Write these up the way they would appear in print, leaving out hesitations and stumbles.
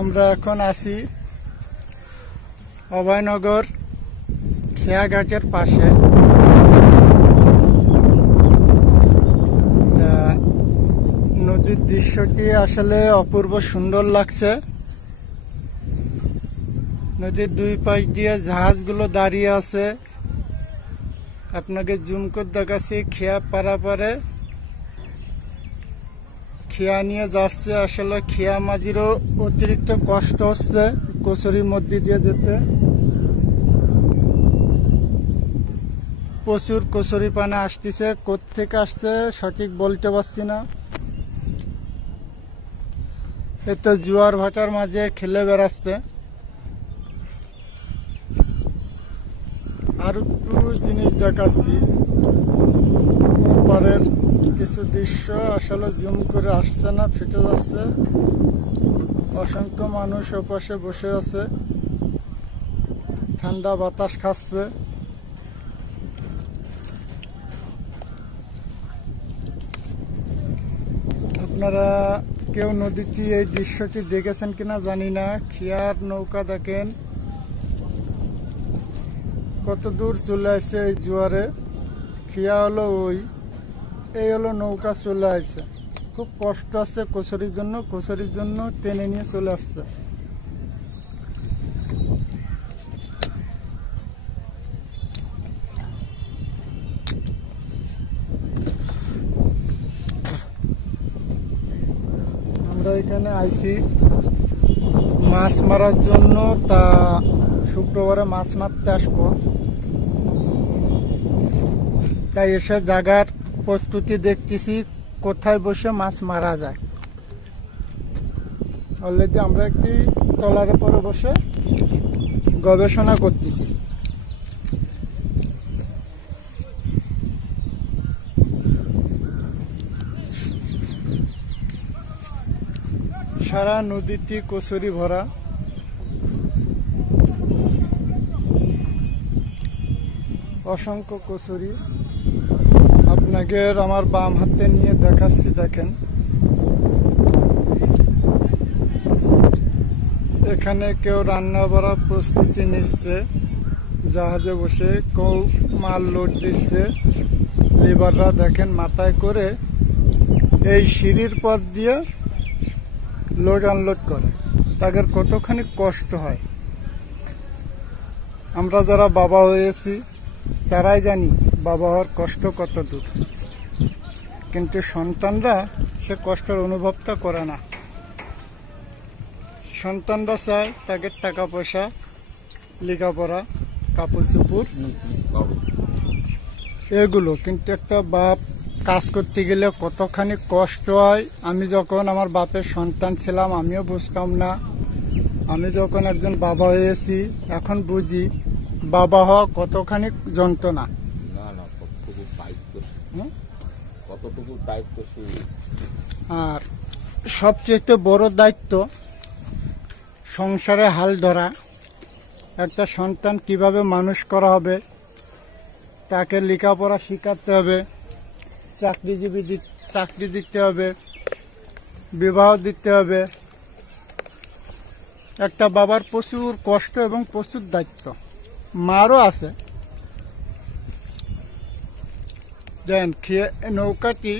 আমরা এখন আছি অভয়নগর খেয়াঘাটের পাশে। নদীর দৃশ্যটি আসলে অপূর্ব সুন্দর লাগছে। নদীর দুই পাশ দিয়ে জাহাজগুলো দাঁড়িয়ে আছে। আপনাকে জুম করে দেখাচ্ছি, খেয়া পারাপারে খেয়া নিয়ে যাচ্ছে। আসলে খেয়া মাঝিরও অতিরিক্ত কষ্ট হচ্ছে কচুরির মধ্যে দিয়ে যেতে। প্রচুর কচুরি পানা আসতেছে, কোত্থেকে আসছে সঠিক বলতে পারছি না। এতে জোয়ার ভাটার মাঝে খেলে বেড়াচ্ছে। আর একটু জিনিস দেখাচ্ছি, পরের কিছু দৃশ্য আসলে জুম করে আসছে না, ফেটে যাচ্ছে। অসংখ্য মানুষ ওপাশে বসে আছে, ঠান্ডা বাতাস খাচ্ছে। আপনারা কেউ নদীতে এই দৃশ্যটি দেখেছেন কিনা জানি না। খেয়ার নৌকা দেখেন কত দূর চলে আসছে এই জোয়ারে। খেয়া হলো এই হলো নৌকা চলে আসছে। খুব কষ্ট আছে কচুরির জন্য টেনে নিয়ে চলে আসছে। আমরা এখানে আইছি মাছ মারার জন্য, তা শুক্রবারে মাছ মারতে আসবো। তাই এসে জায়গার প্রস্তুতি দেখতেছি, কোথায় বসে মাছ মারা যায়। অলরেডি আমরা একটি ট্রলারের পরে বসে গবেষণা করতেছি। সারা নদীটি কচুরি ভরা। অসংখ্য কচুরি আপনাকে আমার বাম হাতে নিয়ে দেখাচ্ছি, দেখেন। এখানে কেউ রান্না করার প্রস্তুতি নিচ্ছে, জাহাজে বসে কেউ মাল লোড দিচ্ছে। লেবাররা দেখেন মাথায় করে এই সিঁড়ির পথ দিয়ে লোড আনলোড করে। তাদের কতখানি কষ্ট হয়। আমরা যারা বাবা হয়েছি তারাই জানি বাবা হওয়ার কষ্ট কত দূর, কিন্তু সন্তানরা সে কষ্টের অনুভবটা করে না। সন্তানরা চায় তাদের টাকা পয়সা, লেখাপড়া, কাপড় চোপড় এগুলো, কিন্তু একটা বাপ কাজ করতে গেলে কতখানি কষ্ট হয়। আমি যখন আমার বাপের সন্তান ছিলাম আমিও বুঝতাম না। আমি যখন একজন বাবা হয়েছি এখন বুঝি বাবা হওয়া কতখানি যন্ত্রণা। আর সবচেয়ে বড় দায়িত্ব সংসারে হাল ধরা। একটা সন্তান কিভাবে মানুষ করা হবে, তাকে লেখাপড়া শিখাতে হবে, চাকরি দিতে হবে, বিবাহ দিতে হবে। একটা বাবার প্রচুর কষ্ট এবং প্রচুর দায়িত্ব, মারও আছে। দেন নৌকাটি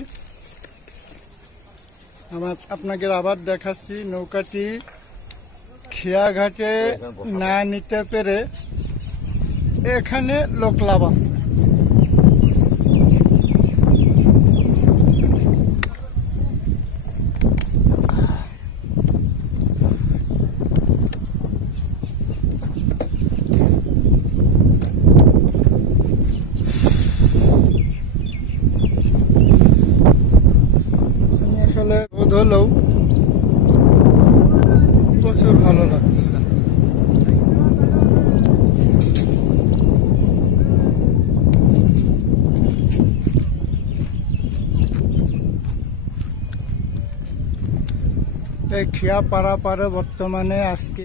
আপনাকে আবার দেখাচ্ছি। নৌকাটি খেয়া ঘাটে না নিতে পেরে এখানে লোক লাভ আছে। আসলে বোধ হলেও প্রচুর ভালো লাগতেছে। এই খেয়া পাড়া বর্তমানে আজকে